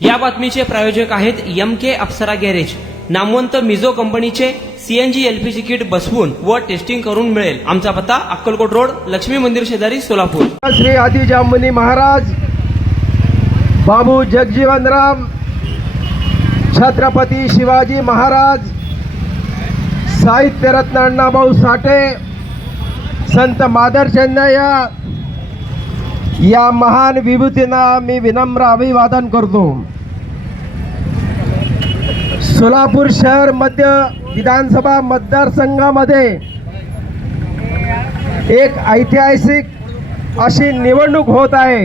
या बातमीचे प्रायोजक आहेत MK अप्सरा गॅरेज. नामवंत मिझो कंपनीचे CNG LPG किट बसवून व टेस्टिंग करून मिळेल. आमचा पत्ता अक्कलकोट रोड, लक्ष्मी मंदिर शेजारी, सोलापूर. श्री आदी जांबुनी महाराज, बाबू जगजीवनराम, छत्रपती शिवाजी महाराज, साहित्यरत्न अण्णाभाऊ साठे, संत मादरचंदय्या या महान विभूतींना मी विनम्र अभिवादन करतो. सोलापूर शहर मध्य विधानसभा मतदारसंघामध्ये एक ऐतिहासिक अशी निवडणूक होत आहे.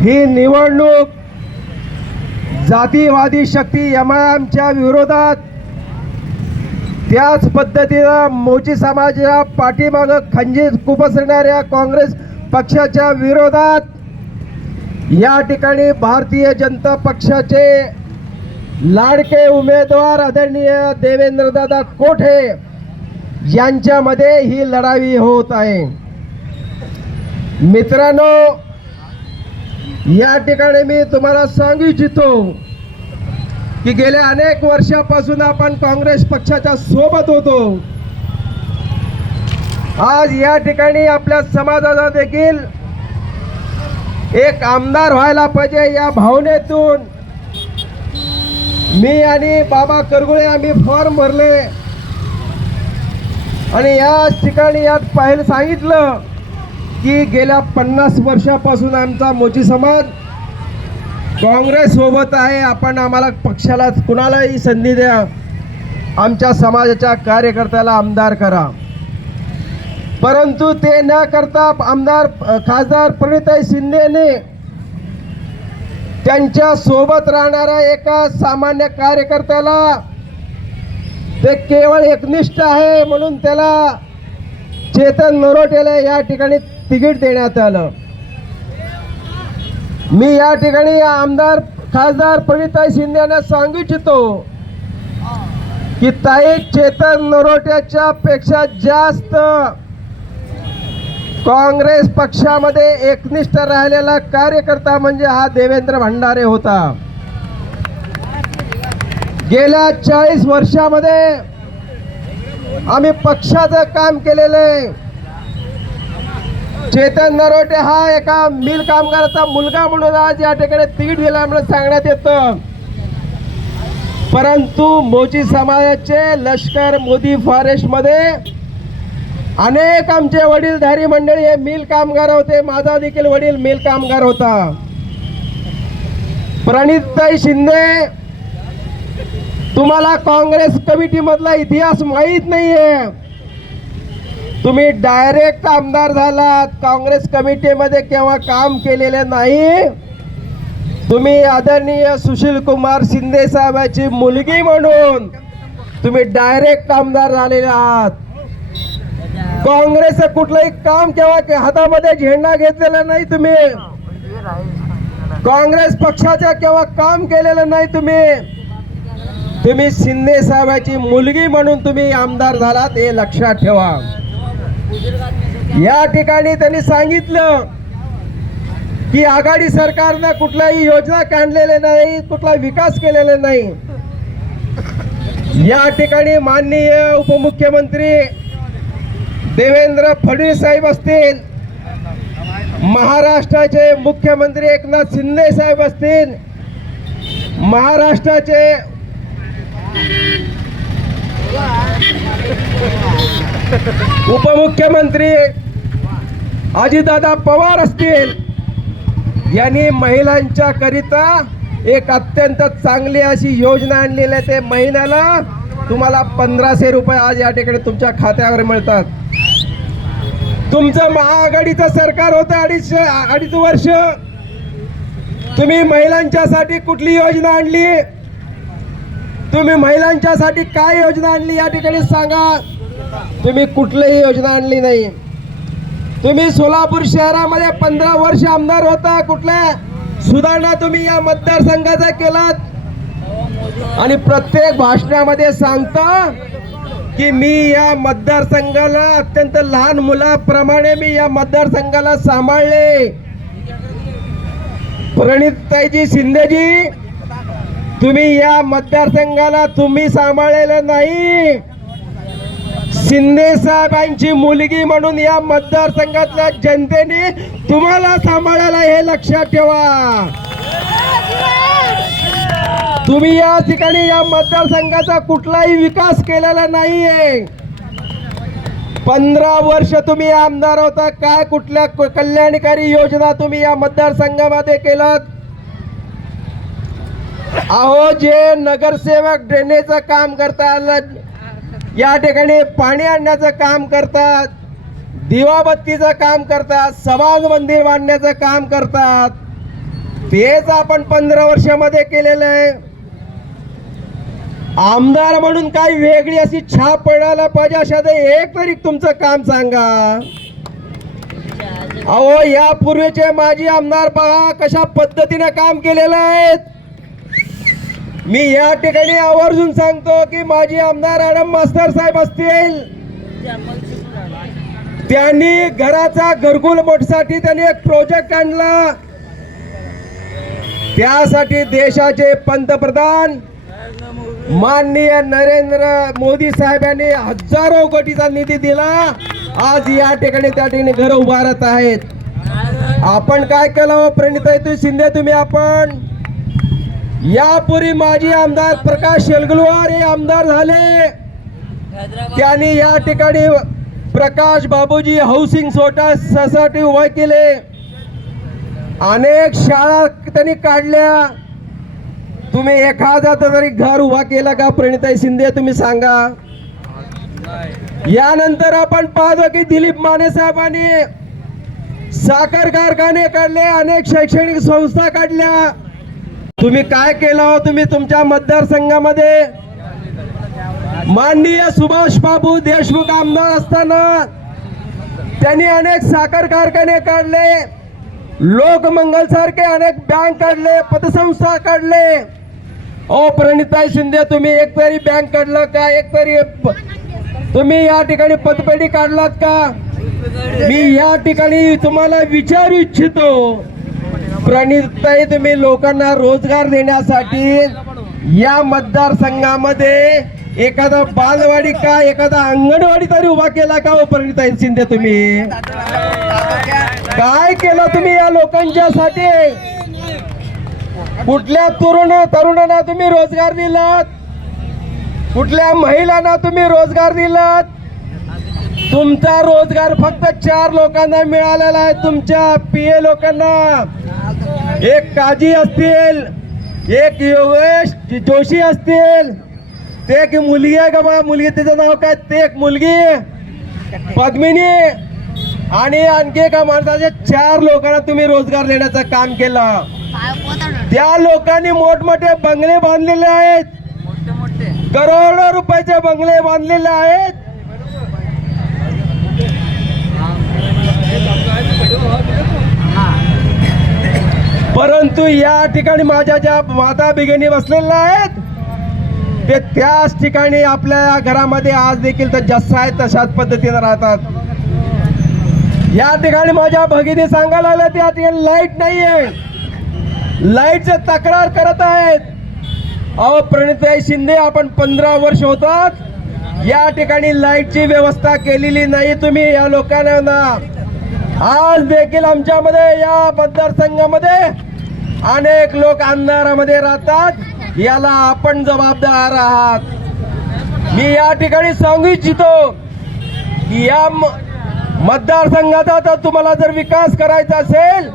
ही निवडणूक जातीवादी शक्ती MIMच्या विरोधात, त्याच पद्धतीनं मोची समाजाच्या पाठीमागं खंजीर खुपसणाऱ्या काँग्रेस पक्षाच्या विरोधात या ठिकाणी भारतीय जनता पक्षाचे लाडके उमेदवार आदरणीय देवेंद्रदादा कोठे यांच्यामध्ये ही लढाई होत आहे. मित्रांनो, या ठिकाणी मी तुम्हाला सांगू इच्छितो की गेल्या अनेक वर्षापासून आपण काँग्रेस पक्षाच्या सोबत होतो. आज या ठिकाणी आपल्या समाजाला देखील एक आमदार व्हायला पाहिजे या भावनेतून मी आणि बाबा करगुळे आम्ही फॉर्म भरले आणि या ठिकाणी यात पाहिलं सांगितलं की गेल्या 50 वर्षापासून आमचा मोची समाज काँग्रेस सोबत आहे. आपण आम्हाला पक्षाला कुणालाही संधी द्या, आमच्या समाजाच्या कार्यकर्त्याला आमदार करा. परंतु ते न करता खासदार प्रणिताई शिंदेने त्यांच्या सोबत राहणाऱ्या एका सामान्य कार्यकर्त्याला ते केवळ एकनिष्ठ आहे म्हणून त्याला चेतन नरोटेला या ठिकाणी तिकीट देण्यात आलं. मी या ठिकाणी खासदार प्रणिताई शिंदे यांना सांगू इच्छितो की ताई, चेतन नरोट्याच्या पेक्षा जास्त काँग्रेस पक्षामध्ये एकनिष्ठ राहिलेला कार्यकर्ता म्हणजे हा देवेंद्र भंडारे होता. गेल्या 40 वर्षामध्ये आम्ही पक्षाचं काम केलेलं आहे. चेतन नरोटे हा एका मिल कामगाराचा मुलगा म्हणून आज या ठिकाणी तिकीट दिला म्हणून सांगण्यात येतं. परंतु मोची समाजाचे लष्कर मोदी फॉरेस्टमध्ये अनेक आमचे वडीलधारी मंडळी हे मिल कामगार होते. माझा देखील वडील मिल कामगार होता. प्रणिताई शिंदे, तुम्हाला काँग्रेस कमिटी मधला इतिहास माहीत नाहीये. तुम्ही डायरेक्ट आमदार झालात, काँग्रेस कमिटीमध्ये केव्हा काम केलेले नाही. तुम्ही आदरणीय सुशील कुमार शिंदे साहेबांची मुलगी म्हणून तुम्ही डायरेक्ट आमदार झालेले आहात. काँग्रेसचं कुठलंही काम केव्हा हातामध्ये झेंडा घेतलेला नाही. तुम्ही काँग्रेस पक्षाच्या केव्हा काम केलेलं नाही. तुम्ही शिंदे साहेबांची मुलगी म्हणून तुम्ही आमदार झालात, हे लक्षात ठेवा. या ठिकाणी त्यांनी सांगितलं की आघाडी सरकारनं कुठल्याही योजना काढलेल्या नाही, कुठला विकास केलेला नाही. या ठिकाणी माननीय उपमुख्यमंत्री देवेंद्र फडणवीस साहेब असतील, महाराष्ट्राचे मुख्यमंत्री एकनाथ शिंदे साहेब असतील, महाराष्ट्राचे उपमुख्यमंत्री अजितदादा पवार असतील, यांनी महिलांच्या करिता एक अत्यंत चांगली अशी योजना आणलेली आहे. ते महिन्याला तुम्हाला 1500 रुपये आज या ठिकाणी तुमच्या खात्यावर मिळतात. तुमचं महाआघाडीचं सरकार होतं अडीच वर्ष. तुम्ही महिलांच्यासाठी कुठली योजना आणली? तुम्ही महिलांच्यासाठी काय योजना आणली या ठिकाणी सांगा. तुम्ही कुठलीही योजना आणली नाही. तुम्ही सोलापूर शहरामध्ये 15 वर्ष आमदार होता. कुठल्या सुधारणा तुम्ही या मतदारसंघाचा केलात? आणि प्रत्येक भाषणामध्ये सांगता की मी या मतदारसंघाला अत्यंत लहान मुलाप्रमाणे मी या मतदारसंघाला सांभाळले. प्रणिताईजी शिंदेजी, तुम्ही या मतदारसंघाला तुम्ही सांभाळलेलं नाही, शिंदे साहेबांची मुलगी म्हणून या मतदारसंघातल्या जनतेने तुम्हाला सांभाळायला, हे लक्षात ठेवा. तुम्ही या ठिकाणी या मतदारसंघाचा कुठलाही विकास केलेला नाहीये. 15 वर्ष तुम्ही आमदार होता, काय कुठल्या कल्याणकारी योजना तुम्ही या मतदारसंघामध्ये केलात? अहो, जे नगरसेवक ड्रेनेजचं काम करतात, या ठिकाणी पाणी आणण्याचं काम करतात, दिवाबत्तीचं काम करतात, समाज मंदिर बांधण्याचं काम करतात, तेच आपण 15 वर्षामध्ये केलेलं आहे. आमदार म्हणून काही वेगळी अशी छाप पडायला पाहिजे, अशा एक तरी तुमचं काम सांगा. अहो, यापूर्वीचे माजी आमदार पहा कशा पद्धतीने काम केलेलं आहे. मी या ठिकाणी आवर्जून सांगतो की माजी आमदार आडम मास्तर साहेब असतील, त्यांनी घराचा घरकुल मोठसाठी त्यांनी एक प्रोजेक्ट आणला. त्यासाठी देशाचे पंतप्रधान माननीय नरेंद्र मोदी साहेबांनी हजारो कोटीचा निधी दिला. आज या ठिकाणी त्या ठिकाणी घर उभारत आहेत. आपण काय केलं प्रणिताई शिंदे, तुम्ही आपण यापूर्वी माजी आमदार प्रकाश शेलगुलवार हे आमदार झाले, त्यांनी या ठिकाणी प्रकाश बाबूजी हाऊसिंग सोसायटी उभा केले, अनेक शाळा त्यांनी काढल्या. तुम्ही एखादा तरी घर उभा केला का प्रणिताई शिंदे, तुम्ही सांगा. यानंतर आपण पाहतो की दिलीप माने साहेबांनी साखर कारखाने काढले, अनेक शैक्षणिक संस्था काढल्या. तुम्ही काय केलं हो? तुम्ही तुमच्या मतदारसंघामध्ये माननीय सुभाष बाबू देशमुख आमदार असताना त्यांनी अनेक साखर कारखाने काढले, लोकमंगल सारखे अनेक बँक काढले, पतसंस्था काढले. ओ प्रणिताई शिंदे, तुम्ही एक तरी बँक काढला का? एक तरी तुम्ही या ठिकाणी पतपेढी काढलात का? मी या ठिकाणी तुम्हाला विचारू इच्छितो, प्रणिताई, तुम्ही लोकांना रोजगार देण्यासाठी या मतदारसंघामध्ये एखादा बालवाडी का एखादा अंगणवाडी तरी उभा केला का? हो प्रणिताई शिंदे, तुम्ही काय केलं तुम्ही या लोकांच्यासाठी? कुठल्या तरुणांना तुम्ही रोजगार दिलात? कुठल्या महिलांना तुम्ही रोजगार दिलात? तुमचा रोजगार फक्त 4 लोकांना मिळालेला आहे, तुमच्या पीए लोकांना. एक काजी असतील, एक योगेश जोशी असतील, ते एक मुलगी आहे का बा, मुलगी तिचं नाव काय, ते एक मुलगी पद्मिनी, आणि आणखी एका माणसाचे 4 लोकांना तुम्ही रोजगार देण्याचं काम केलं. त्या लोकांनी मोठमोठे बंगले बांधलेले आहेत, करोडो रुपयाचे बंगले बांधलेले आहेत. परंतु या ठिकाणी माझ्या ज्या माता भगिनी बसलेल्या आहेत, ते त्याच ठिकाणी आपल्या घरामध्ये आज देखील तर जसा आहे तशाच पद्धतीने राहतात. या ठिकाणी माझ्या भगिनी सांगायला लागल्या, त्या ठिकाणी लाईट नाहीये, लाईटची तक्रार करत आहेत. अहो प्रणिताई शिंदे, आपण 15 वर्ष होतात, या ठिकाणी लाईटची व्यवस्था केलेली नाही तुम्ही या लोकांना. आज देखील आमच्यामध्ये या मतदारसंघामध्ये अनेक लोक अंधारामध्ये राहतात, याला आपण जबाबदार आहात. मी या ठिकाणी सांगू इच्छितो की या मतदारसंघाचा जर तुम्हाला जर विकास करायचा असेल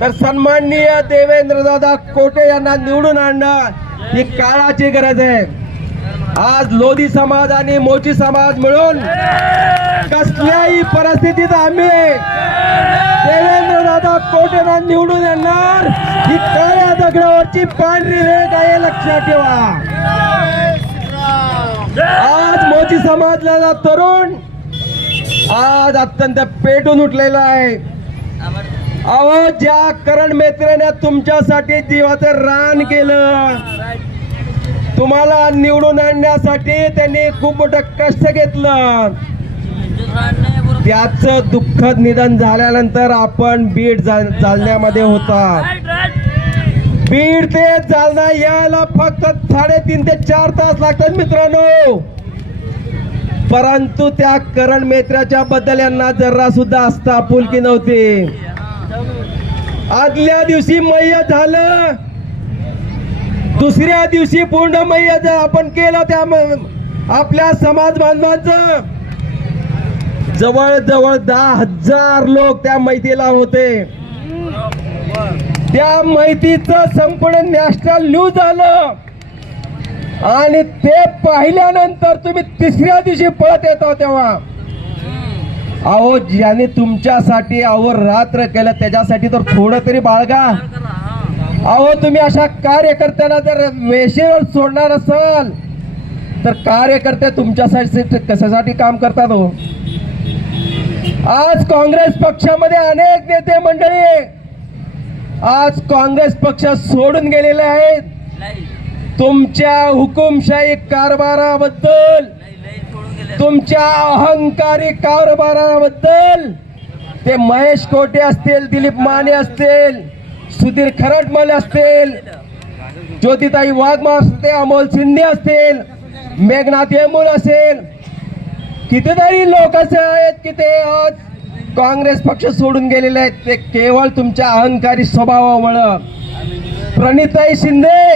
तर सन्माननीय देवेंद्रदादा कोटे यांना निवडून आणणं ही काळाची गरज आहे. आज लोधी समाज आणि मोची समाज मिळून कसल्याही परिस्थितीत आम्ही देवेंद्रदादा कोटेंना निवडून येणार. ही काळ्या दगडावरची पांढरी रेख आहे, लक्षात ठेवा. आज मोची समाजला तरुण आज अत्यंत पेटून उठलेला आहे. अहो, ज्या करण मेत्रेने तुमच्यासाठी जीवाचं रान केलं, तुम्हाला निवडून आणण्यासाठी त्यांनी खूप मोठं कष्ट घेतलं, त्याचं दुःखद निधन झाल्यानंतर आपण बीड जालन्यामध्ये होता. बीड ते जालना यायला फक्त 3.5 ते 4 तास लागतात मित्रांनो. परंतु त्या करण मेत्र्याच्या बद्दल यांना जरा सुद्धा आस्था आपुलकी नव्हती. आदल्या दिवशी मय्य झालं, दुसऱ्या दिवशी पूर्ण मय्य आपण केलं. त्या आपल्या समाज बांधवांचं जवळजवळ 10,000 लोक त्या मैतीला होते. त्या मैतीचं संपूर्ण नॅशनल न्यूज आलं आणि ते पाहिल्यानंतर तुम्ही तिसऱ्या दिवशी पळत येतो तेव्हा अहो ज्याने तुमच्यासाठी अहोरात्र केलं त्याच्यासाठी तर थोडं तरी बाळगा. अहो तुम्ही अशा कार्यकर्त्याला जर वेशीवर सोडणार असाल तर कार्यकर्ते तुमच्यासाठी कशासाठी काम करतात हो. आज काँग्रेस पक्षामध्ये अनेक नेते मंडळी आज काँग्रेस पक्ष सोडून गेलेले आहेत. तुमच्या हुकुमशाही कारभाराबद्दल, तुमच्या अहंकारी कारभाराबद्दल ते महेश कोटे असतील, दिलीप माने असतील, सुधीर खरटमल असतील, ज्योतिताई वाघमारे असतील, अमोल शिंदे असतील, मेघनाथ येमूळ असेल, कितीतरी लोक असे आहेत की ते आज काँग्रेस पक्ष सोडून गेलेले आहेत. ते केवळ तुमच्या अहंकारी स्वभावामुळे. प्रणिताई शिंदे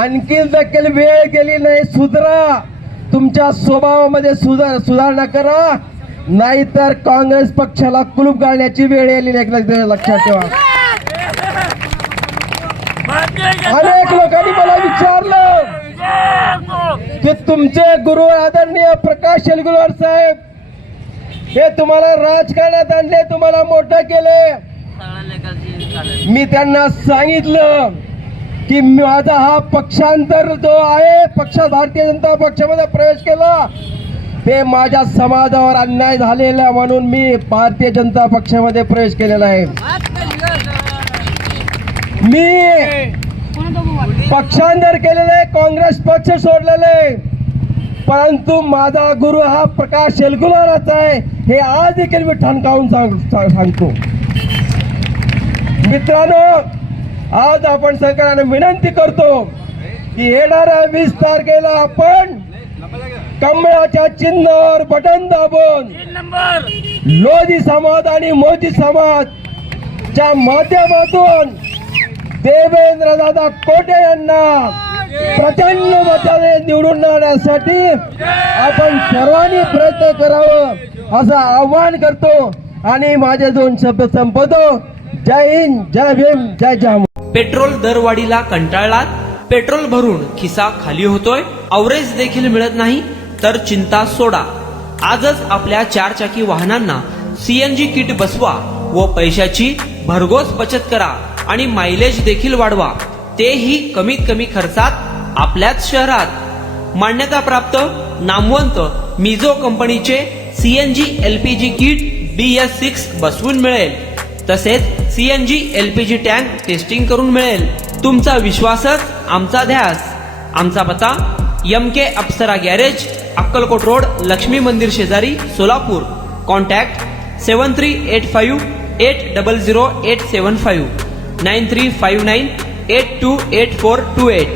आणखी देखील वेळ गेली नाही, सुधरा, तुमच्या स्वभावामध्ये सुधारणा करा, नाहीतर काँग्रेस पक्षाला कुलूप घालण्याची वेळ आलेली आहे, लक्षात ठेवा. अनेक लोकांनी मला विचारलं की तुमचे गुरु आदरणीय प्रकाश शेलगुलवार साहेब हे तुम्हाला राजकारणात आणले, तुम्हाला मोठं केले. मी त्यांना सांगितलं की माझा हा पक्षांतर जो आहे, भारतीय जनता पक्षामध्ये प्रवेश केला ते माझ्या समाजावर अन्याय झालेला म्हणून मी भारतीय जनता पक्षामध्ये प्रवेश केलेला आहे. मी पक्षांतर केलेलं आहे, काँग्रेस पक्ष सोडलेला आहे, परंतु माझा गुरु हा प्रकाश शेलगुलवारचा आहे हे आज देखील मी ठणकावून सांगतो. मित्रांनो, आज आपण सरकारने विनंती करतो की येणाऱ्या 20 तारखेला आपण कमळाच्या चिन्हावर बटन दाबून लोधी समाज आणि मोदी समाजच्या माध्यमातून देवेंद्रदादा कोटे यांना प्रचंड मताने निवडून आणण्यासाठी आपण सर्वांनी प्रयत्न करावं असं आवाहन करतो आणि माझे 2 शब्द संपवतो. जय हिंद, जय भीम, जय जय. पेट्रोल दरवाढीला कंटाळलात? पेट्रोल भरून खिसा खाली होतोय, अवरेज देखील मिळत नाही तर चिंता सोडा. आजच आपल्या 4 चाकी वाहनांना सीएनजी किट बसवा व पैशाची भरघोस बचत करा आणि मायलेज देखील वाढवा, तेही कमीत कमी खर्चात आपल्याच शहरात. मान्यता प्राप्त नामवंत मिझो कंपनीचे सीएनजी एलपीजी किट BS6 बसवून मिळेल. तसेच सीएनजी एलपीजी टँक टेस्टिंग करून मिळेल. तुमचा विश्वासच आमचा ध्यास. आमचा पत्ता MK अप्सरा गॅरेज, अक्कलकोट रोड, लक्ष्मी मंदिर शेजारी, सोलापूर. कॉन्टॅक्ट 7385800875 9359828428.